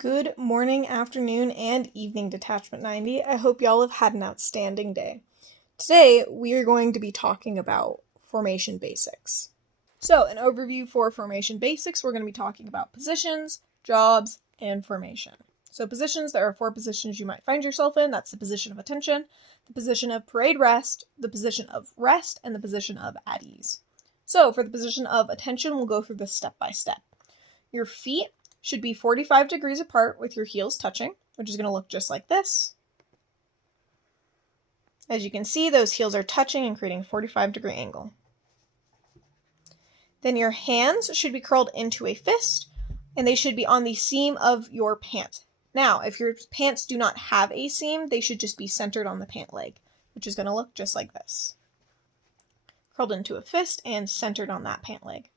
Good morning, afternoon, and evening, Detachment 90. I hope y'all have had an outstanding day. Today, we are going to be talking about formation basics. So, an overview for formation basics, we're going to be talking about positions, jobs, and formation. So positions, there are 4 positions you might find yourself in. That's the position of attention, the position of parade rest, the position of rest, and the position of at ease. So for the position of attention, we'll go through this step by step. Your feet should be 45 degrees apart with your heels touching, which is going to look just like this. As you can see, those heels are touching and creating a 45-degree angle. Then your hands should be curled into a fist, and they should be on the seam of your pants. Now, if your pants do not have a seam, they should just be centered on the pant leg, which is going to look just like this. Curled into a fist and centered on that pant leg.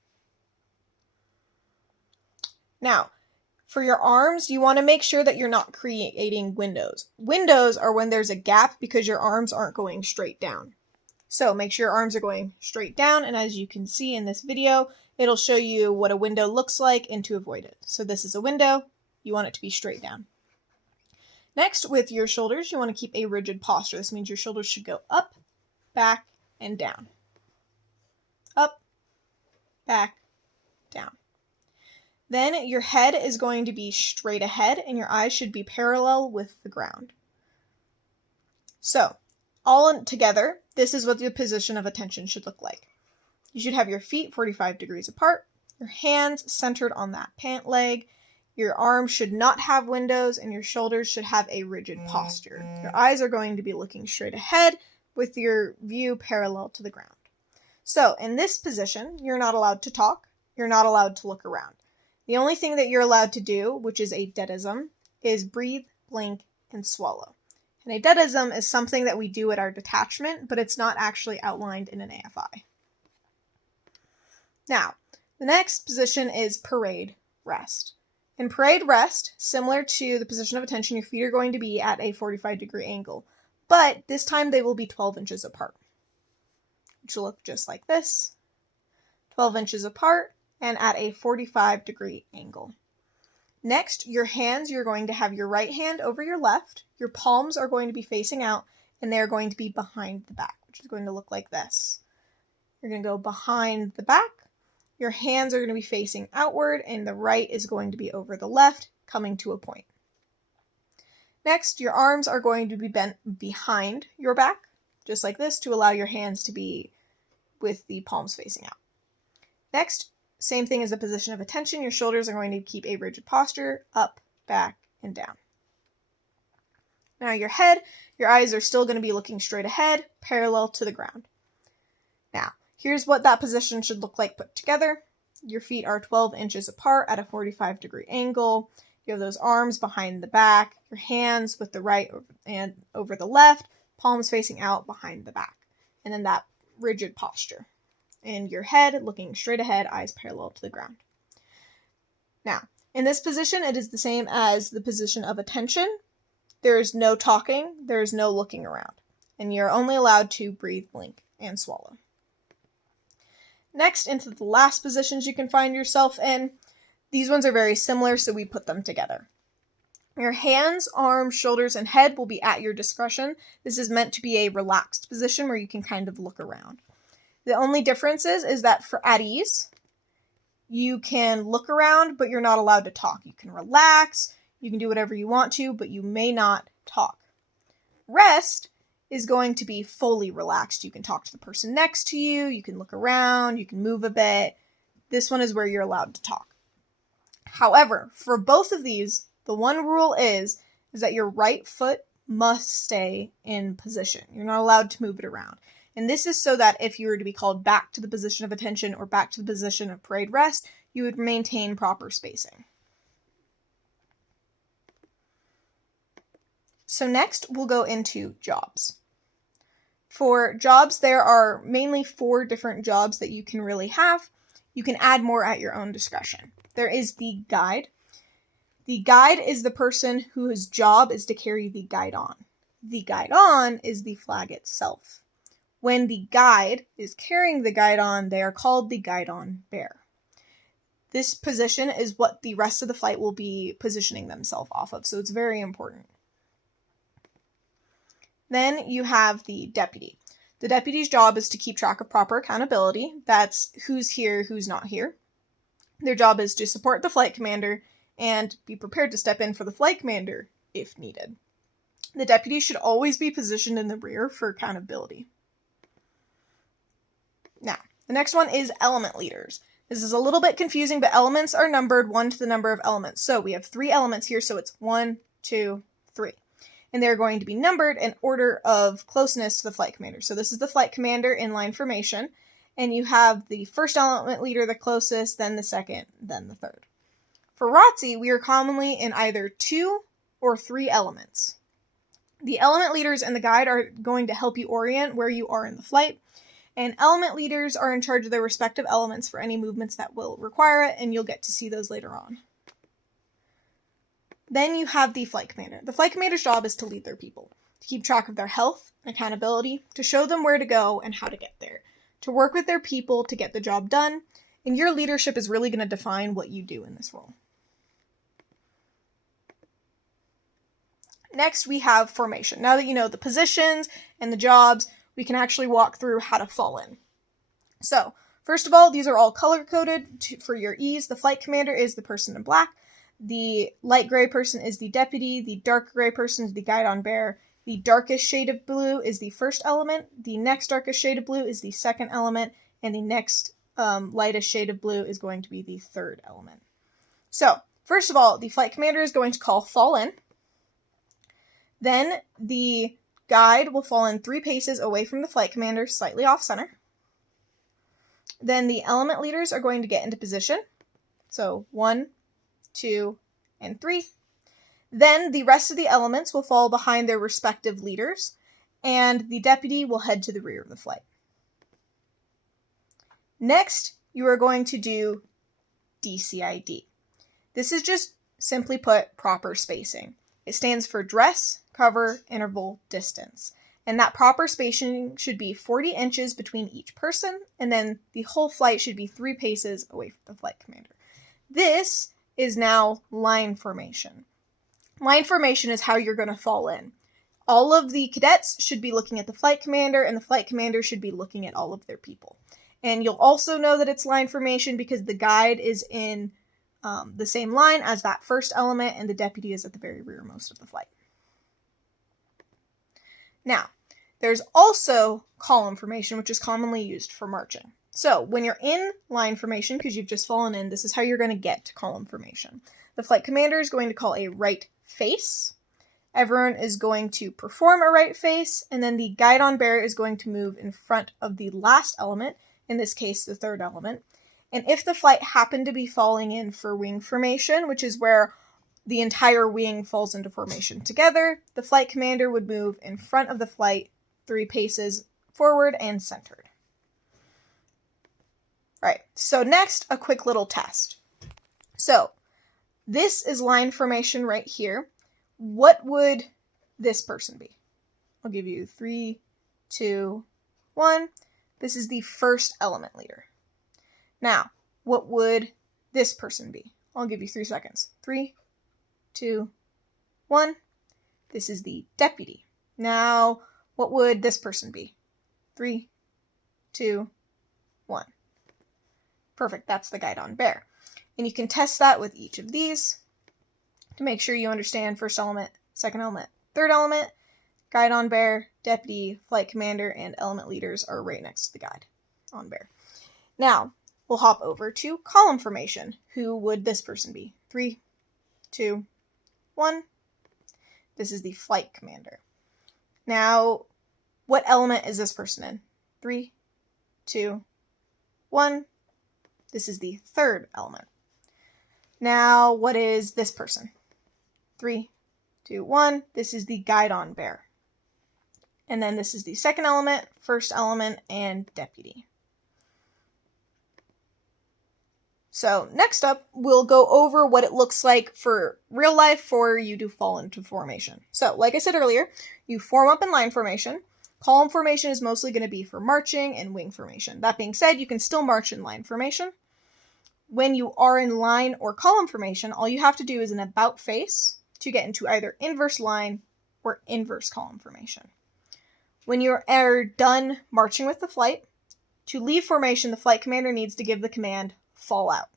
Now, for your arms, you want to make sure that you're not creating windows. Windows are when there's a gap because your arms aren't going straight down. So make sure your arms are going straight down, and as you can see in this video, it'll show you what a window looks like and to avoid it. So this is a window, you want it to be straight down. Next, with your shoulders, you want to keep a rigid posture. This means your shoulders should go up, back, and down. Up, back, down. Then your head is going to be straight ahead and your eyes should be parallel with the ground. So, all together, this is what the position of attention should look like. You should have your feet 45 degrees apart, your hands centered on that pant leg, your arms should not have windows, and your shoulders should have a rigid posture. Your eyes are going to be looking straight ahead with your view parallel to the ground. So, in this position, you're not allowed to talk, you're not allowed to look around. The only thing that you're allowed to do, which is a deadism, is breathe, blink, and swallow. And a deadism is something that we do at our detachment, but it's not actually outlined in an AFI. Now, the next position is parade rest. In parade rest, similar to the position of attention, your feet are going to be at a 45-degree angle, but this time they will be 12 inches apart, which will look just like this. 12 inches apart and at a 45-degree angle. Next, your hands, you're going to have your right hand over your left, your palms are going to be facing out, and they're going to be behind the back, which is going to look like this. You're going to go behind the back, your hands are going to be facing outward, and the right is going to be over the left, coming to a point. Next, your arms are going to be bent behind your back, just like this, to allow your hands to be with the palms facing out. Next, same thing as the position of attention, your shoulders are going to keep a rigid posture, up, back, and down. Now your head, your eyes are still going to be looking straight ahead, parallel to the ground. Now, here's what that position should look like put together. Your feet are 12 inches apart at a 45-degree angle. You have those arms behind the back, your hands with the right and over the left, palms facing out behind the back, and then that rigid posture. And your head looking straight ahead, eyes parallel to the ground. Now, in this position, it is the same as the position of attention. There is no talking, there is no looking around, and you're only allowed to breathe, blink, and swallow. Next, into the last positions you can find yourself in. These ones are very similar, so we put them together. Your hands, arms, shoulders, and head will be at your discretion. This is meant to be a relaxed position where you can kind of look around. The only difference is that for at ease, you can look around, but you're not allowed to talk. You can relax, you can do whatever you want to, but you may not talk. Rest is going to be fully relaxed. You can talk to the person next to you, you can look around, you can move a bit. This one is where you're allowed to talk. However, for both of these, the one rule is that your right foot must stay in position. You're not allowed to move it around. And this is so that if you were to be called back to the position of attention or back to the position of parade rest, you would maintain proper spacing. So next, we'll go into jobs. For jobs, there are mainly 4 different jobs that you can really have. You can add more at your own discretion. There is the guide. The guide is the person whose job is to carry the guide on. The guide on is the flag itself. When the guide is carrying the guide on, they are called the guide on bearer. This position is what the rest of the flight will be positioning themselves off of, so it's very important. Then you have the deputy. The deputy's job is to keep track of proper accountability. That's who's here, who's not here. Their job is to support the flight commander and be prepared to step in for the flight commander if needed. The deputy should always be positioned in the rear for accountability. Now, the next one is element leaders. This is a little bit confusing, but elements are numbered 1 to the number of elements. So we have 3 elements here, so it's 1, 2, 3. And they're going to be numbered in order of closeness to the flight commander. So this is the flight commander in line formation, and you have the first element leader the closest, then the second, then the third. For ROTC, we are commonly in either 2 or 3 elements. The element leaders and the guide are going to help you orient where you are in the flight, and element leaders are in charge of their respective elements for any movements that will require it, and you'll get to see those later on. Then you have the flight commander. The flight commander's job is to lead their people, to keep track of their health and accountability, to show them where to go and how to get there, to work with their people to get the job done, and your leadership is really going to define what you do in this role. Next, we have formation. Now that you know the positions and the jobs, we can actually walk through how to fall in. So, first of all, these are all color-coded for your ease. The flight commander is the person in black. The light gray person is the deputy. The dark gray person is the guide on bear. The darkest shade of blue is the first element. The next darkest shade of blue is the second element. And the next lightest shade of blue is going to be the third element. So, first of all, the flight commander is going to call fall in. Then the guide will fall in 3 paces away from the flight commander, slightly off center. Then the element leaders are going to get into position. So 1, 2, and 3. Then the rest of the elements will fall behind their respective leaders, and the deputy will head to the rear of the flight. Next, you are going to do DCID. This is just simply put proper spacing. It stands for dress, cover, interval, distance. And that proper spacing should be 40 inches between each person, and then the whole flight should be 3 paces away from the flight commander. This is now line formation. Line formation is how you're going to fall in. All of the cadets should be looking at the flight commander, and the flight commander should be looking at all of their people. And you'll also know that it's line formation because the guide is in the same line as that first element, and the deputy is at the very rearmost of the flight. Now, there's also column formation, which is commonly used for marching. So, when you're in line formation, because you've just fallen in, this is how you're going to get to column formation. The flight commander is going to call a right face. Everyone is going to perform a right face, and then the guide on bear is going to move in front of the last element, in this case, the third element. And if the flight happened to be falling in for wing formation, which is where the entire wing falls into formation together, the flight commander would move in front of the flight 3 paces forward and centered. Right, so next, a quick little test. So, this is line formation right here. What would this person be? I'll give you 3, 2, 1. This is the first element leader. Now, what would this person be? I'll give you 3 seconds. 3, 2, 1. This is the deputy. Now, what would this person be? 3, 2, 1. Perfect, that's the guide on bear. And you can test that with each of these to make sure you understand first element, second element, third element. Guide on bear, deputy, flight commander, and element leaders are right next to the guide on bear. Now, we'll hop over to column formation. Who would this person be? 3, 2, 1. This is the flight commander. Now, what element is this person in? 3, 2, 1. This is the third element. Now, what is this person? 3, 2, 1. This is the guide on bear. And then this is the second element, first element, and deputy. So next up, we'll go over what it looks like for real life for you to fall into formation. So like I said earlier, you form up in line formation. Column formation is mostly going to be for marching and wing formation. That being said, you can still march in line formation. when you are in line or column formation, all you have to do is an about face to get into either inverse line or inverse column formation. When you are done marching with the flight, to leave formation, the flight commander needs to give the command, fall out.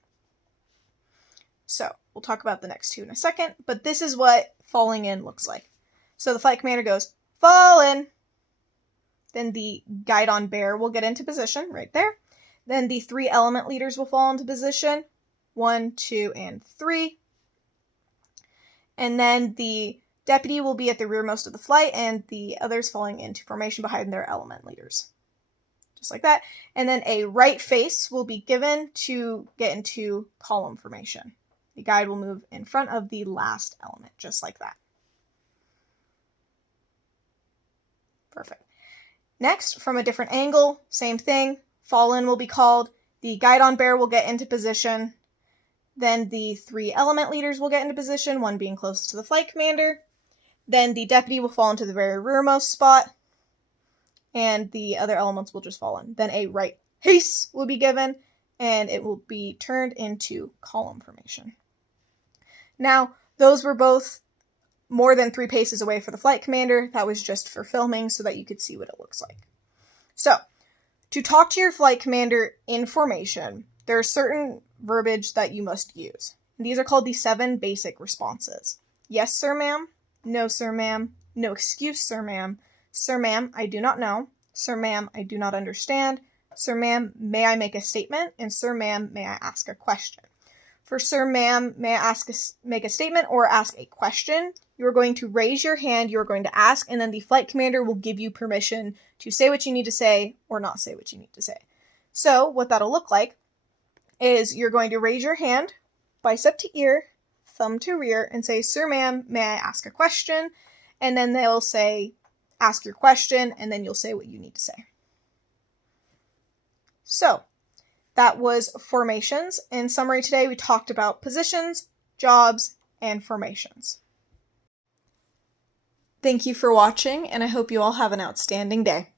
So we'll talk about the next two in a second, but this is what falling in looks like. So the flight commander goes, fall in. Then the guidon bear will get into position right there. Then the 3 element leaders will fall into position, 1, 2, and 3. And then the deputy will be at the rearmost of the flight, and the others falling into formation behind their element leaders. Just like that. And then a right face will be given to get into column formation. The guide will move in front of the last element, just like that. Perfect. Next, from a different angle, same thing. Fall in will be called. The guidon bear will get into position. Then the 3 element leaders will get into position, one being closest to the flight commander. Then the deputy will fall into the very rearmost spot, and the other elements will just fall in. Then a right haste will be given, and it will be turned into column formation. Now, those were both more than 3 paces away for the flight commander. That was just for filming so that you could see what it looks like. So, to talk to your flight commander in formation, there are certain verbiage that you must use. And these are called the 7 basic responses. Yes, sir, ma'am. No, sir, ma'am. No excuse, sir, ma'am. Sir, ma'am, I do not know. Sir, ma'am, I do not understand. Sir, ma'am, may I make a statement? And sir, ma'am, may I ask a question? For sir, ma'am, may I make a statement or ask a question? You are going to raise your hand, you are going to ask, and then the flight commander will give you permission to say what you need to say or not say what you need to say. So what that'll look like is you're going to raise your hand, bicep to ear, thumb to rear, and say, sir, ma'am, may I ask a question? And then they'll say, ask your question, and then you'll say what you need to say. So that was formations. In summary today, we talked about positions, jobs, and formations. Thank you for watching, and I hope you all have an outstanding day.